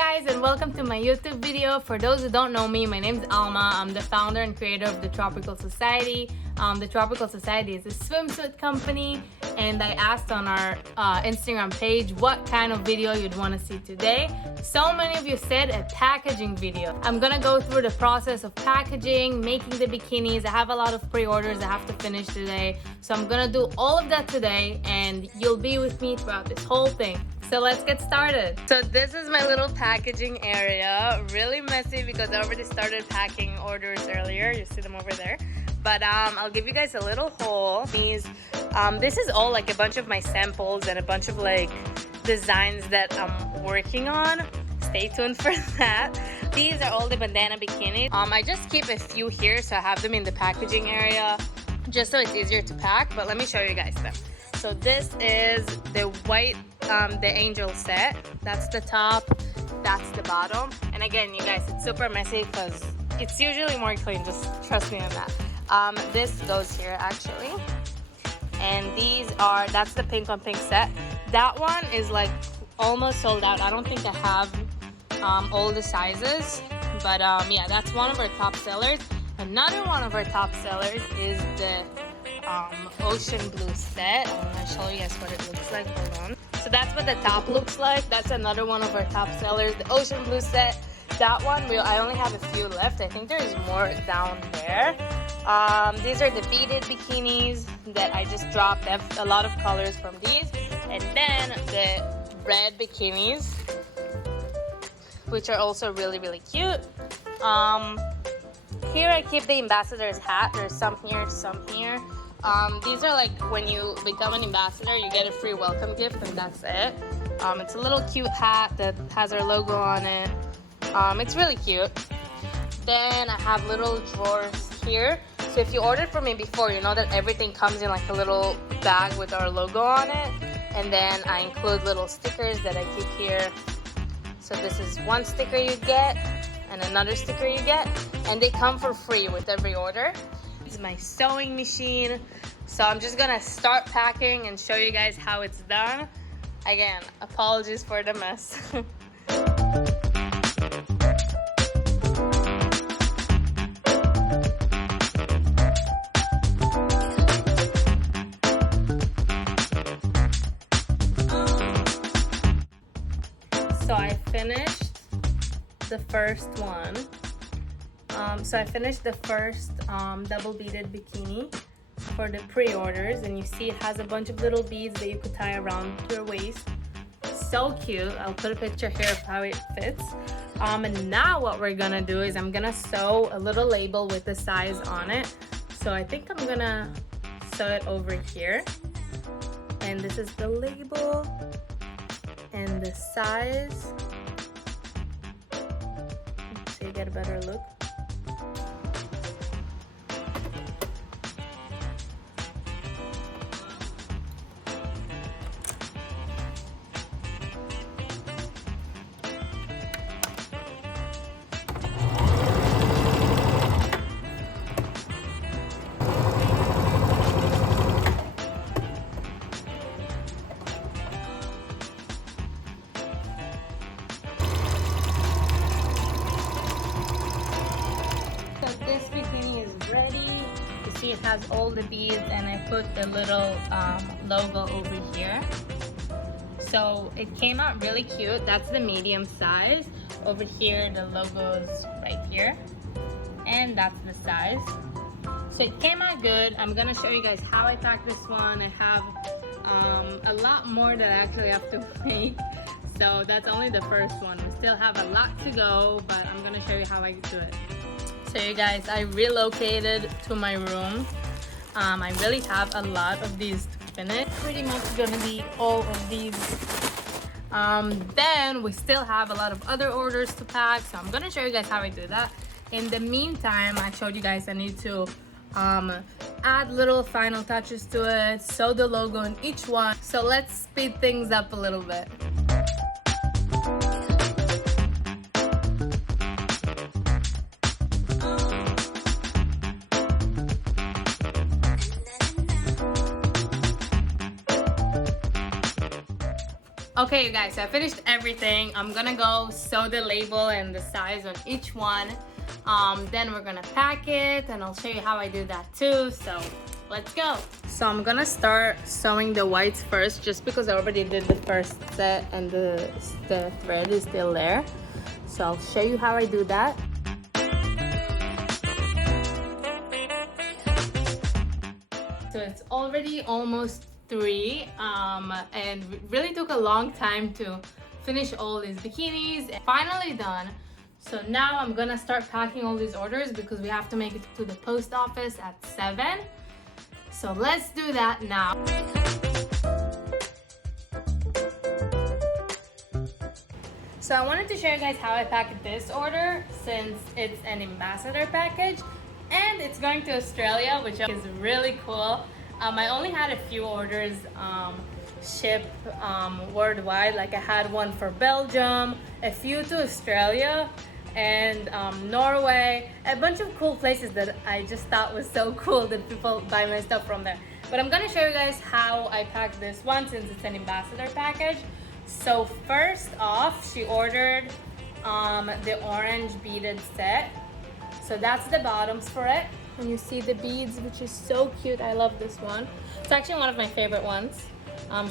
Hi guys, and welcome to my YouTube video. For those who don't know me, my name is Alma. I'm the founder and creator of the Tropical Society. The Tropical Society is a swimsuit company, and I asked on our Instagram page what kind of video you'd want to see today. So many of you said a packaging video. I'm gonna go through the process of packaging, making the bikinis. I have a lot of pre-orders I have to finish today, so I'm gonna do all of that today, and you'll be with me throughout this whole thing. So let's get started. So this is my little packaging area. Really messy because I already started packing orders earlier. You see them over there. But I'll give you guys a little haul. This is all like a bunch of my samples and a bunch of like designs that I'm working on. Stay tuned for that. These are all the bandana bikinis. I just keep a few here so I have them in the packaging area just so it's easier to pack. But let me show you guys them. So this is the white, the angel set. That's the top, that's the bottom. And again, you guys, it's super messy because it's usually more clean, just trust me on that. This goes here actually. And these are, that's the pink on pink set. That one is like almost sold out. I don't think I have all the sizes, but yeah, that's one of our top sellers. Another one of our top sellers is the ocean blue set. I'm gonna show you guys what it looks like. Hold on. So that's what the top looks like. That's another one of our top sellers, the ocean blue set. That one, I only have a few left. I think there is more down there. These are the beaded bikinis that I just dropped. I have a lot of colors from these. And then the red bikinis, which are also really, really cute. Here I keep the ambassador's hat. There's some here, some here. These are like when you become an ambassador, you get a free welcome gift, and that's it. It's a little cute hat that has our logo on it. It's really cute. Then I have little drawers here. So if you ordered from me before, you know that everything comes in like a little bag with our logo on it. And then I include little stickers that I keep here. So this is one sticker you get and another sticker you get. And they come for free with every order. This is my sewing machine. So I'm just gonna start packing and show you guys how it's done. Again, apologies for the mess. So I finished the first one. So I finished the first double beaded bikini for the pre-orders, and you see it has a bunch of little beads that you could tie around your waist. So cute. I'll put a picture here of how it fits. And now what we're gonna do is I'm gonna sew a little label with the size on it. So I think I'm gonna sew it over here. And this is the label and the size, so you get a better look. This bikini is ready. You see it has all the beads, and I put the little logo over here. So it came out really cute. That's the medium size. Over here the logo is right here, and that's the size. So it came out good. I'm gonna show you guys how I packed this one. I have a lot more that I actually have to make. So that's only the first one. We still have a lot to go, but I'm gonna show you how I do it. So you guys, I relocated to my room. I really have a lot of these to finish. Pretty much gonna be all of these. Then we still have a lot of other orders to pack, so I'm gonna show you guys how I do that. In the meantime, I showed you guys I need to add little final touches to it, sew the logo in each one. So let's speed things up a little bit. Okay, you guys, so I finished everything. I'm gonna go sew the label and the size on each one. Then we're gonna pack it, and I'll show you how I do that too. So let's go. So I'm gonna start sewing the whites first, just because I already did the first set and the thread is still there. So I'll show you how I do that. So it's already almost 3, and it really took a long time to finish all these bikinis. Finally done. So now I'm gonna start packing all these orders because we have to make it to the post office at 7. So let's do that now. So I wanted to show you guys how I packed this order, since it's an ambassador package and it's going to Australia, which is really cool. I only had a few orders ship worldwide. Like I had one for Belgium, a few to Australia, and Norway, a bunch of cool places that I just thought was so cool that people buy my stuff from there. But I'm gonna show you guys how I packed this one, since it's an ambassador package. So first off, she ordered the orange beaded set. So that's the bottoms for it. And you see the beads, which is so cute. I love this one. It's actually one of my favorite ones.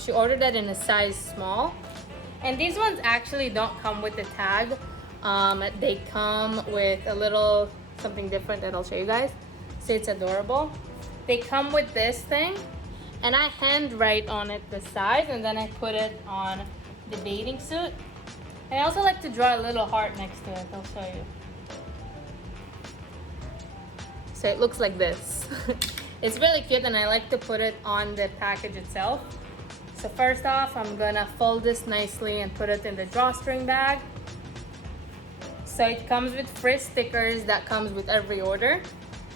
She ordered it in a size small. And these ones actually don't come with the tag. They come with a little something different that I'll show you guys. So it's adorable. They come with this thing, and I handwrite on it the size, and then I put it on the bathing suit. And I also like to draw a little heart next to it. I'll show you. So it looks like this. It's really cute, and I like to put it on the package itself. So first off, I'm gonna fold this nicely and put it in the drawstring bag. So it comes with free stickers that comes with every order.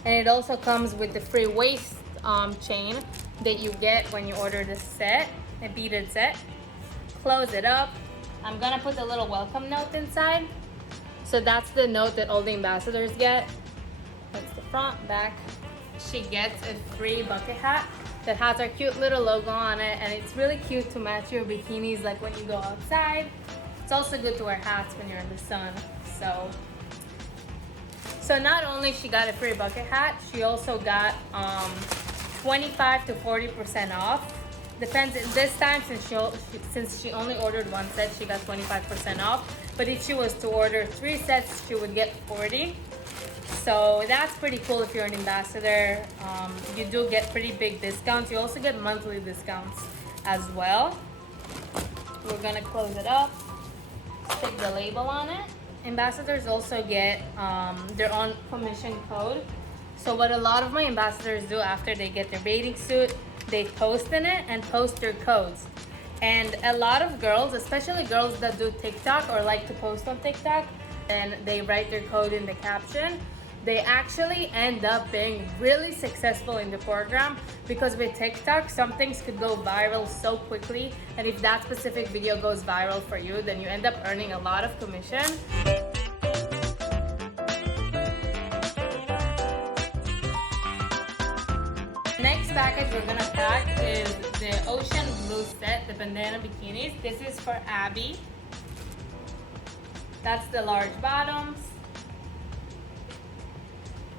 And it also comes with the free waist chain that you get when you order the set, a beaded set. Close it up. I'm gonna put a little welcome note inside. So that's the note that all the ambassadors get. That's the front, back. She gets a free bucket hat that has our cute little logo on it, and it's really cute to match your bikinis like when you go outside. It's also good to wear hats when you're in the sun. So not only she got a free bucket hat, she also got 25 to 40% off. Depends. This time, since she only ordered one set, she got 25% off. But if she was to order 3 sets, she would get 40. So that's pretty cool if you're an ambassador. You do get pretty big discounts. You also get monthly discounts as well. We're gonna close it up, stick the label on it. Ambassadors also get their own commission code. So what a lot of my ambassadors do after they get their bathing suit, they post in it and post their codes. And a lot of girls, especially girls that do TikTok or like to post on TikTok, and they write their code in the caption, they actually end up being really successful in the program, because with TikTok, some things could go viral so quickly, and if that specific video goes viral for you, then you end up earning a lot of commission. Next package we're gonna pack is the ocean blue set, the bandana bikinis. This is for Abby. That's the large bottoms.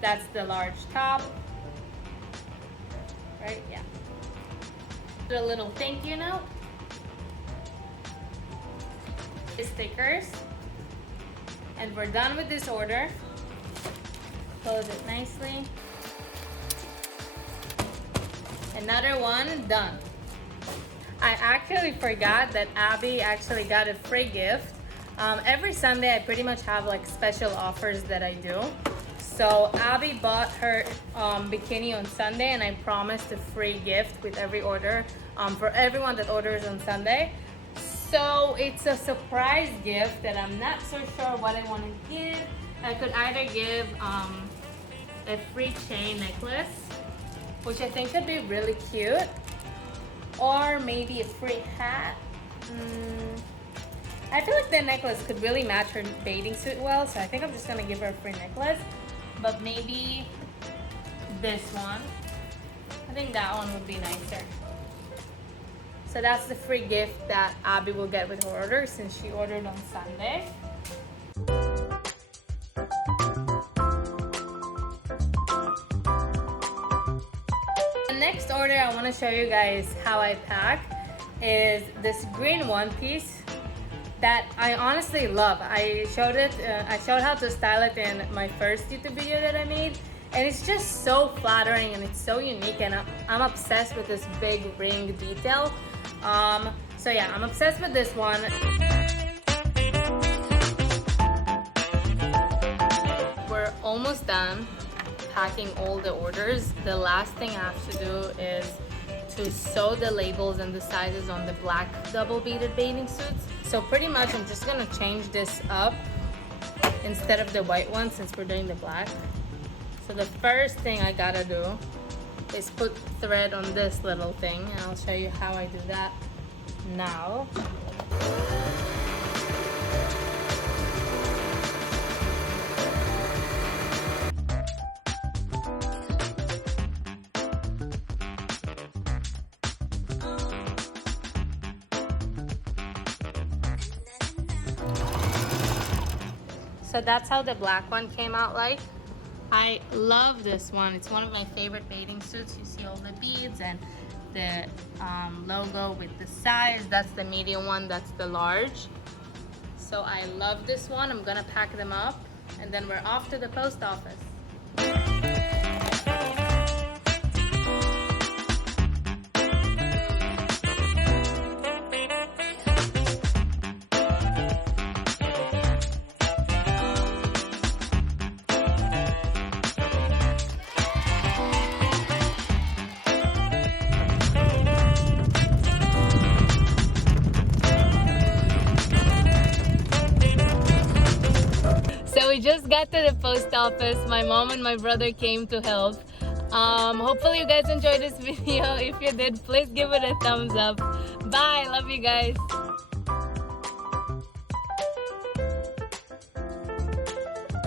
That's the large top. Right? Yeah. A little thank you note. The stickers. And we're done with this order. Close it nicely. Another one done. I actually forgot that Abby actually got a free gift. Every Sunday I pretty much have like special offers that I do. So Abby bought her bikini on Sunday, and I promised a free gift with every order for everyone that orders on Sunday. So it's a surprise gift that I'm not so sure what I want to give. I could either give a free chain necklace, which I think could be really cute, or maybe a free hat. I feel like the necklace could really match her bathing suit well, so I think I'm just gonna give her a free necklace. But maybe this one. I think that one would be nicer. So that's the free gift that Abby will get with her order since she ordered on Sunday. The next order I want to show you guys how I pack is this green one piece that I honestly love. I showed how to style it in my first YouTube video that I made, and it's just so flattering and it's so unique, and I'm obsessed with this big ring detail. So yeah, I'm obsessed with this one. We're almost done packing all the orders. The last thing I have to do is to sew the labels and the sizes on the black double beaded bathing suits. So pretty much I'm just gonna change this up instead of the white one since we're doing the black. So the first thing I gotta do is put thread on this little thing, and I'll show you how I do that now. So that's how the black one came out like. I love this one. It's one of my favorite bathing suits. You see all the beads and the logo with the size. That's the medium one, that's the large. So I love this one. I'm gonna pack them up and then we're off to the post office. So we just got to the post office. My mom and my brother came to help. Hopefully you guys enjoyed this video. If you did, please give it a thumbs up. Bye, love you guys.